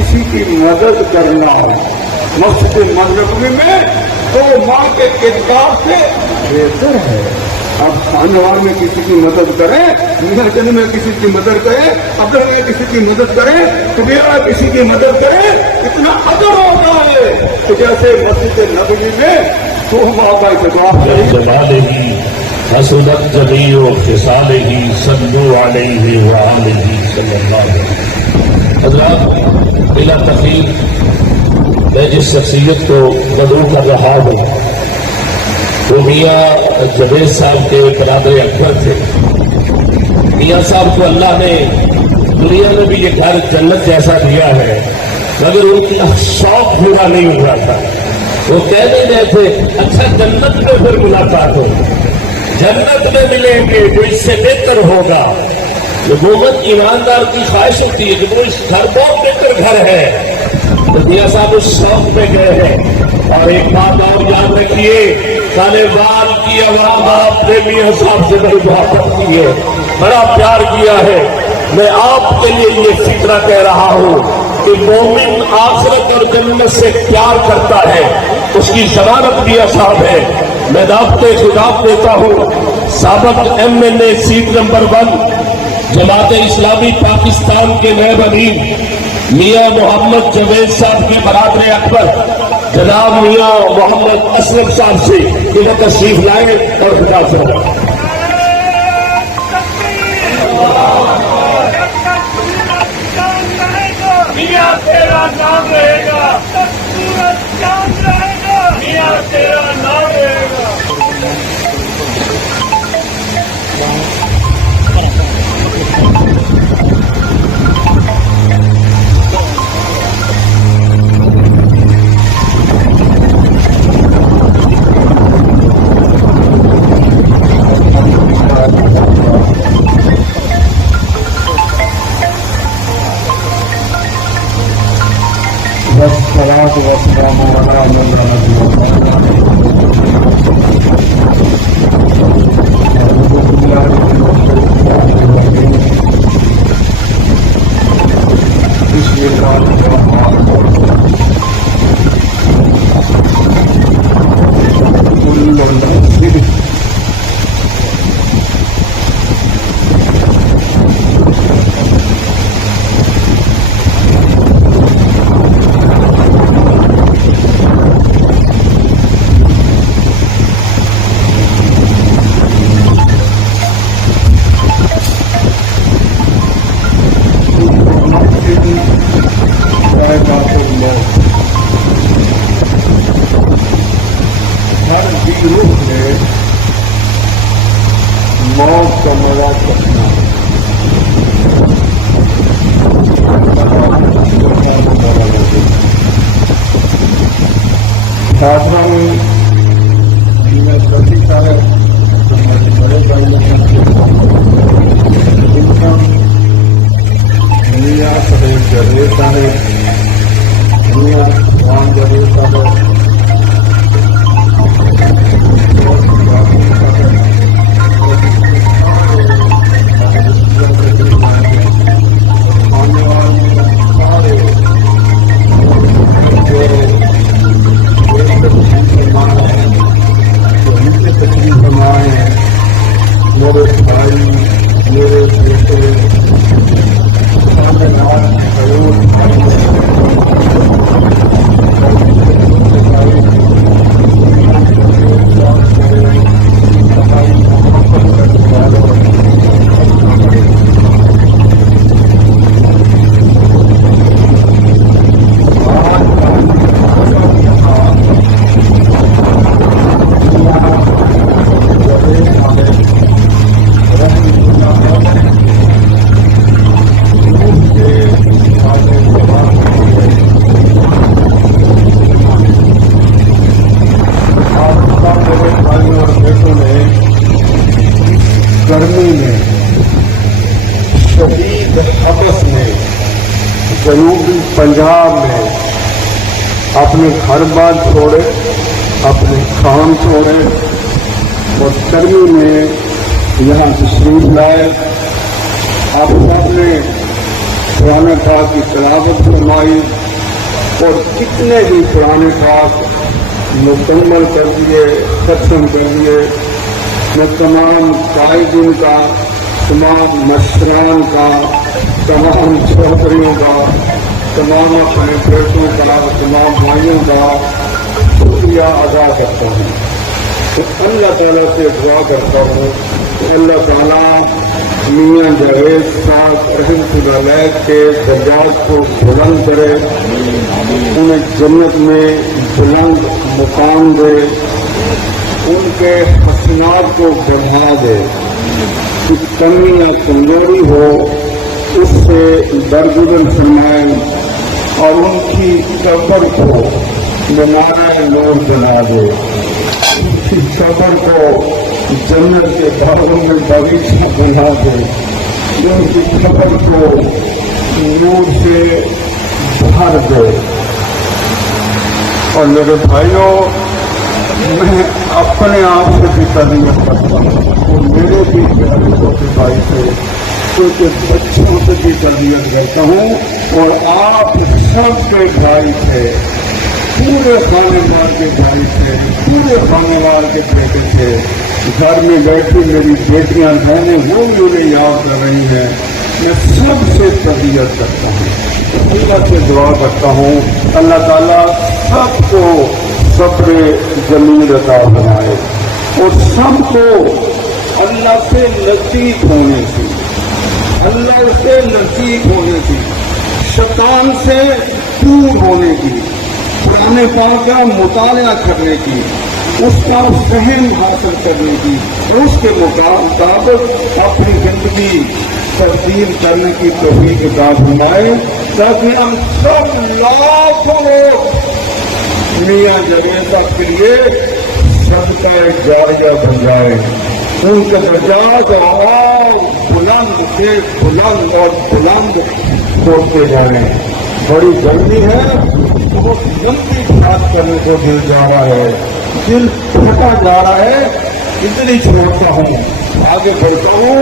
किसी की मदद करना मस्जिद मगरबी में तो माँ के एतबार से बेहतर है। अब खानवार में किसी की मदद करें, मियाजन में किसी की मदद करें, अदर में किसी की मदद करें, कबीरा में किसी की मदद करें, इतना अदर होता है तो जैसे मस्जिद नबवी में तो बाबा इतबार जलालिही हसनत जमीउ खिसालिही सल्लु अलैहि व आलिही सल्लल्लाहु अलैहि वसल्लम। हज़रात, बिला तक़ीद मैं जिस शख्सियत को मदऊ कर रहा हूँ वो मियाँ जवेद साहब के बराबर अकबर थे। मियाँ साहब को अल्लाह ने दुनिया में भी ये घर जन्नत जैसा दिया है, मगर उनका शौक पूरा नहीं हुआ था। वो कह नहीं रहे थे अच्छा जन्नत में फिर मुलाकात हो, जन्नत में मिलेंगे जो इससे बेहतर होगा। जो मोहम्मद ईमानदार की ख्वाहिश होती है कि वो इस घर बहुत बेहतर घर है, तो मियाँ साहब उस शौक में गए हैं। और एक बात और याद रखिए, तालिबान की आवाम आपने मियाँ साहब से बड़ी मोहब्बत की है, बड़ा प्यार किया है। मैं आपके लिए ये फिक्रा कह रहा हूँ कि मोमिन आखिरत और जन्नत से प्यार करता है, उसकी जमानत मियाँ साहब है। मैं दावते खिताब देता हूँ साबिक MNA seat number 1 Jamaat Islami Pakistan के नैब अमीर मियाँ मोहम्मद जवेद साहब के बराबर अकबर जनाब मियाँ मोहम्मद असलम साहब से इन्हें तशरीफ लाए और खिताब सुनाए। मियाँ तेरा नाम रहेगा, सूरज चांद रहेगा, मियाँ तेरा नाम रहेगा। والصلاة والسلام على من لا نبي بسم الله الرحمن الرحيم كل نفس ہر روح نے موت کا مزہ کرنا ساتھوں میں سبھی سارے بڑے بھائی دنیا سبھی جگہ سارے دنیا رام جگہ سارے میرے بھائی میرے بیٹے سارے نام ضرور گرمی میں شدید تپس میں جنوبی پنجاب میں اپنے گھر بار چھوڑے اپنے کام چھوڑے اور گرمی میں یہاں تشریف لائے. آپ سب نے पुराने पाक की तलावत फरमाई और कितने ही पुराने पाक मुकम्मल कर दिए, खत्म कर दिए। मैं तमाम कायदीन का, तमाम मशरान का, तमाम चौधरियों का, तमाम अपने बेटों का, तमाम भाइयों का शुक्रिया अदा करता हूँ। तो अल्लाह ताला से दुआ करता हूँ कि अल्लाह ताला मियाँ जावेद साहब रहमतुल्लाह के दर्जात को बुलंद करे, उन्हें जन्नत में बुलंद मुकाम दे, उनके हसनात को बढ़ा दे, कि कमी या कमजोरी हो उससे दरगुजर फरमाए और उनकी कब्र को मीनार नूर बना दे, उनकी कब्र को जन्नत के बागों में बगीचा बना दे, उनकी कब्र को नूर से भर दे। और मेरे भाइयों, मैं अपने आप से भी तरबियत करता हूँ और मेरे भी प्यारे छोटे भाई से, छोटे बच्चों से भी तरबियत करता हूँ और आप सबके भाई थे, पूरे खानेवाल के भाई थे, पूरे खानेवाल के बेटे थे। घर में बैठी मेरी बेटियां बहनें वो भी उन्हें याद कर रही हैं। मैं सबसे तरबियत करता हूँ, अल्लाह से दुआ करता हूँ अल्लाह ताला सबको सब्र जमील अता बनाए और सबको अल्लाह से नजदीक होने की, अल्लाह से नजदीक होने की, शैतान से दूर होने की, पुराने पाक का मुताला करने की, उसका फहम हासिल करने की, उसके मुताबिक अपनी जिंदगी तब्दील करने की तौफीक अता फरमाए, ताकि हम सब लाखों लोग मियाँ जावेद साहब के लिए सदका जारिया बन जाए, उनके दर्जात और बुलंद से बुलंद और बुलंद होते जाए। बड़ी गर्मी है, बहुत लंबी बात करने को दिल जा रहा है, दिल फटा जा रहा है, इतनी छोड़ता हूँ, आगे बढ़ता हूँ।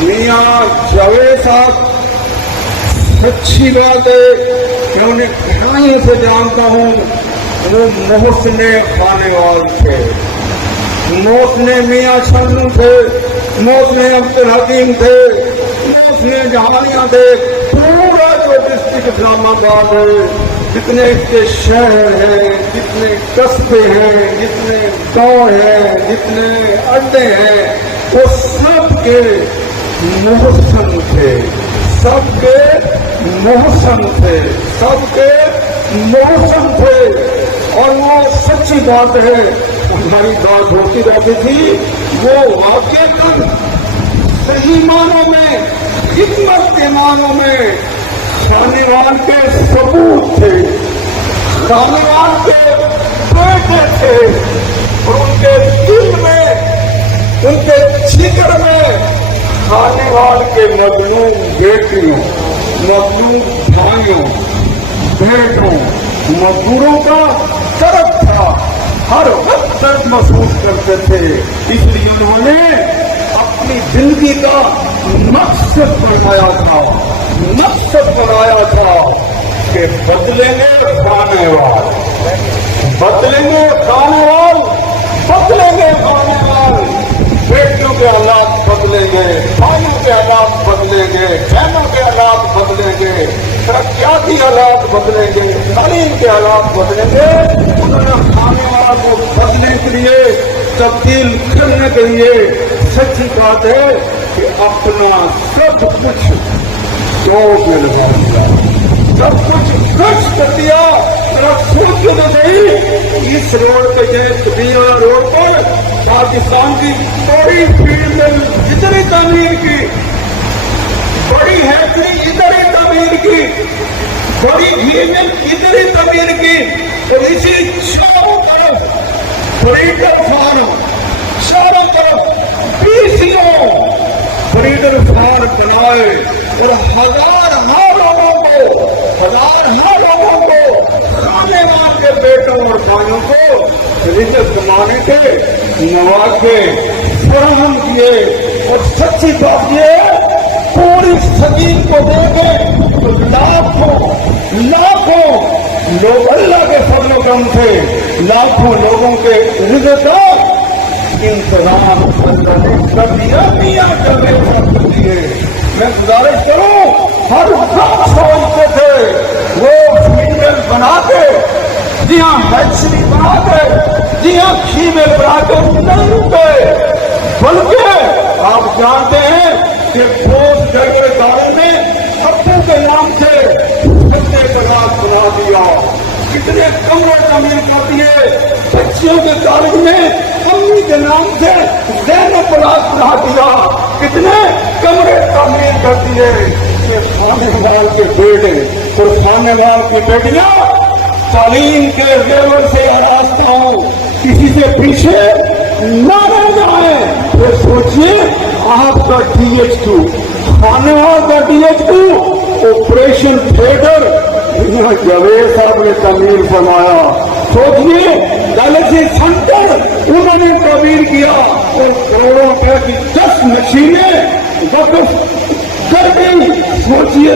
मियाँ जावेद साहब अच्छी बात है कि उन्हें गहराई से जानता हूँ, वो मोहसिने खानेवाल थे, मोहसिने मियाँ शन्नू थे, मोहसिने अब्दुल हकीम थे, मोहसिने जहानिया थे। पूरा जो डिस्ट्रिक्ट इस्लामाबाद है, जितने इसके शहर हैं, जितने कस्बे हैं, जितने गांव हैं, जितने अड्डे हैं, वो सबके मोहसन थे, सबके मोहसन थे, सबके मोहसन थे। और वो सच्ची बात है, हमारी बात होती रहती थी, वो वाकई सही मानों में, हिकमत के मानों में खानेवाल के सबूत थे, खानेवाल के बेटे थे और उनके दिल में, उनके जिगर में खानेवाल के मजलूम बेटियों, मजलूम भाइयों, बेटों, मजदूरों का तरफ था, हर वक्त दर्द महसूस करते थे। इसलिए उन्होंने अपनी जिंदगी का मकसद बनाया था, मकसद बनाया था कि बदलेंगे खानेवाल, बदलेंगे खानेवाल, बदलेंगे खानेवाल, बेटियों के हालात बदलेंगे, भाइयों के हालात बदलेंगे, बहनों के हालात बदलेंगे, तरक्याती हालात बदलेंगे, तालीम के हालात बदलेंगे। उन्होंने खानेवाल को बदलने के लिए, तब्दील करने के लिए, सच्ची बात है कि अपना सब कुछ जोड़ में लगा दिया, सब कुछ खर्च कर दिया। सोचो तो सही, इस रोड पे कबीरा रोड पर पाकिस्तान की बड़ी फील्ड में इतनी तमीर की, बड़ी हैदरी इतनी तमीर की, बड़ी भीड़ में इतनी तमीर की, और इसी चारों तरफ ब्रीडर फार्म, चारों तरफ 20 ब्रीडर फार्म बनाए और हजार लोगों को, हजार लोगों को, खानेवाल के बेटों और भाइयों को रिजत कमाने के मौके फराहम किए। और सच्ची बात ये, पूरी इस सकीन को देखें तो लाखों लोग अल्लाह के फजल करम से लाखों लोगों के रिज़्क़ का इंतजाम अल्लाह ने कर दिया। मियां जबे कर दिए। मैं गुजारिश करूं, हर वक्त सोचते थे वो फीमेल बना के, जी हाँ हैचरी बना के, जी हाँ फीमेल बना के नहीं रुके, बल्कि आप जानते हैं कि पोस्ट जगह कारण ने अब्बू के नाम से कितने तलाक बना दिया, कितने कमरे तमीर कर दिए। बच्चियों के कॉलेज में अम्मी के नाम से ज़ैनब तलाक बना दिया, कितने कमरे तमीर कर दिए। खाने वाल के बेटे और खाने वाल की बेटियां तालीम के जेवर से आरास्ता हो, किसी से पीछे न रह जाए। तो सोचिए आपका DH2, खाने वाल का DH2 ऑपरेशन थिएटर जवेद साहब ने तमीर बनाया। सोचिए डायलिसिस सेंटर उन्होंने तमीर किया और करोड़ों रुपए की 10 मशीनें वक़्फ कर दी। सोचिए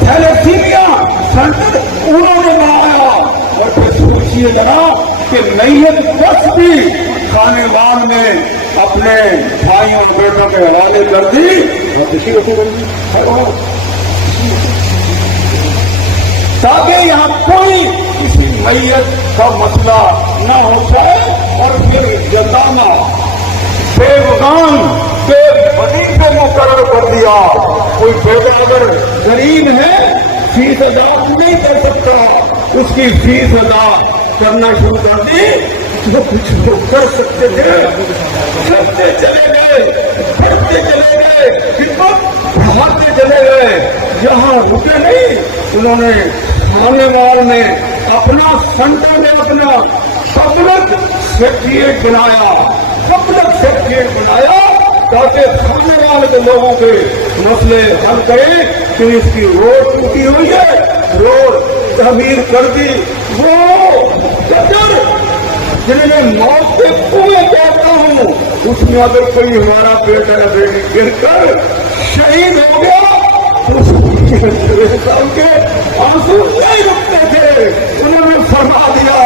थैलेसीमिया सेंटर उन्होंने बनाया। और फिर सोचिए जरा कि नैयत बस भी खाने वाल ने अपने भाइयों बेटों के हवाले कर दी ताकि यहाँ कोई किसी मैयत का मसला न हो जाए। और फिर जताना बेवगान के वजीफे मुकर्रर कर दिया। कोई बेटा अगर गरीब है फीस अदा नहीं कर सकता, उसकी फीस अदा करना शुरू कर दी। जो कुछ तो कर सकते थे करते चले गए, बढ़ते चले गए, खिदमत बढ़ाते चले गए, यहाँ रुके नहीं। उन्होंने खाने वाल ने अपना सेंटर में अपना पब्लिक सेक्रेटरीट बनाया ताकि खाने वाले के लोगों के मसले हल करें। कि इसकी रोड टूटी हुई है, रोड तमीर कर दी। वो जिन्हें मौत के कुएं कहता हूँ, उसमें अगर कोई हमारा बेटा या बेटी गिर कर शहीद हो गया के आंसू नहीं रुकते थे। उन्होंने फरमा दिया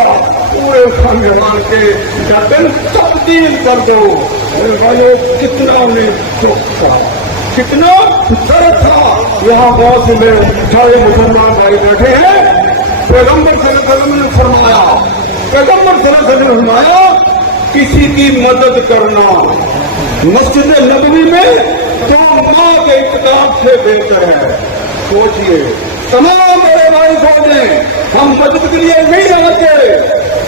पूरे खानदान के गर्दन तब्दील कर दो। भाई कितना उन्हें दुख था, कितना दर्द था। यहाँ बहुत से सारे मुसलमान भाई बैठे हैं। पैगम्बर सल्लल्लाहु अलैहि वसल्लम ने फरमाया, पैगम्बर सल्लल्लाहु अलैहि वसल्लम ने फरमाया किसी की मदद करना मस्जिद नबवी में तो माँ के इक़्तिदार से बेहतर है। सोचिए तमाम बड़े भाई सोचें, हम मदद के लिए नहीं आते।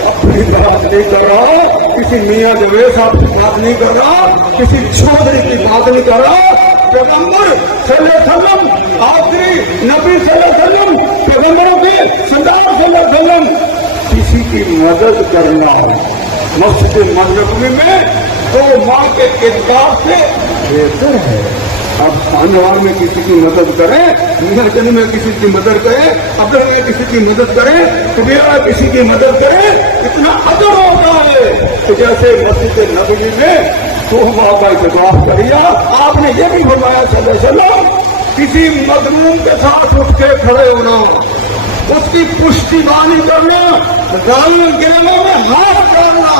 अपनी बात नहीं कर रहा, किसी मियाँ जवेद साहब की बात नहीं कर रहा, किसी चौधरी की बात नहीं कर रहा। पैगम्बर सल्लल्लाहु अलैहि वसल्लम आखिरी नबी सल्लल्लाहु अलैहि वसल्लम, पैगम्बरों के सरदार सल्लल्लाहु अलैहि वसल्लम, किसी की मदद करना मस्जिद नबवी में तो माँ के इक़्तिदार से बेहतर है। अब खानदान में किसी की मदद करें, मियाँ में किसी की मदद करें, अब्दुल में किसी की मदद करें, कबीरा में किसी की मदद करें, इतना अदर होता है। तो जैसे मस्जिद नबवी में तो बाबा इक़्तिदार करिए। आपने ये भी फरमाया सल्लल्लाहु अलैहि वसल्लम, किसी मजलूम के साथ उठ के खड़े होना, उसकी पुष्टिबानी करना, जालिम गिरोह में हाथ डालना,